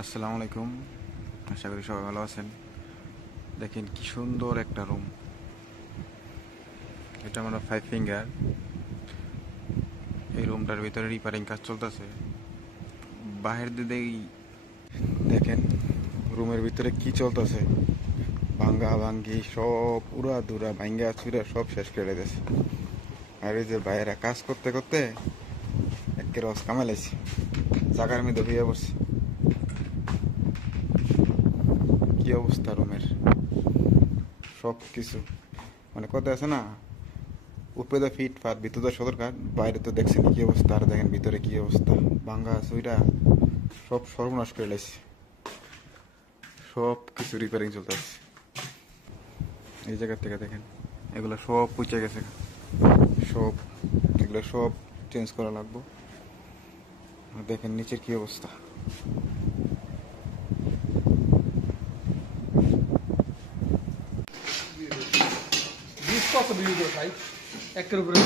আসসালামু আলাইকুম। আশা করি সবাই ভালো আছেন। দেখেন কি সুন্দর একটা রুম। এটা আমার 5 ফিঙ্গার। এই রুমটার ভিতরে রিপেয়ারিং কাজ চলতেছে। বাহির দিকেই দেখেন রুমের ভিতরে কি চলতেছে। ভাঙ্গা ভাঙ্গি সব উড়া দুরা ভাঙ্গা চুরা সব শেষ করে দিয়েছে। আর এই যে বাইরে কাজ করতে করতে একে রস কামাইছে, জাগার মধ্যে হয়ে পড়ছে। কি অবস্থা রুমের, সব কিছু মানে কথা আছে না, উপরে তো ফিট ফাট, ভিতরে তো সদর কাঠ, বাইরে তো দেখছেন কি অবস্থা। আর দেখেন ভিতরে কি অবস্থা, ভাঙ্গা সুইরা সব সর্বনাশ করে লাইছে। সব কিছু রিপেয়ারিং চলতেছে। এই জায়গা থেকে দেখেন এগুলো সব পুচে গেছে, সব এগুলো সব চেঞ্জ করা লাগবে। আর দেখেন নিচের কি অবস্থা। বিশ কত বিক্রি করে ভাই? একের উপরে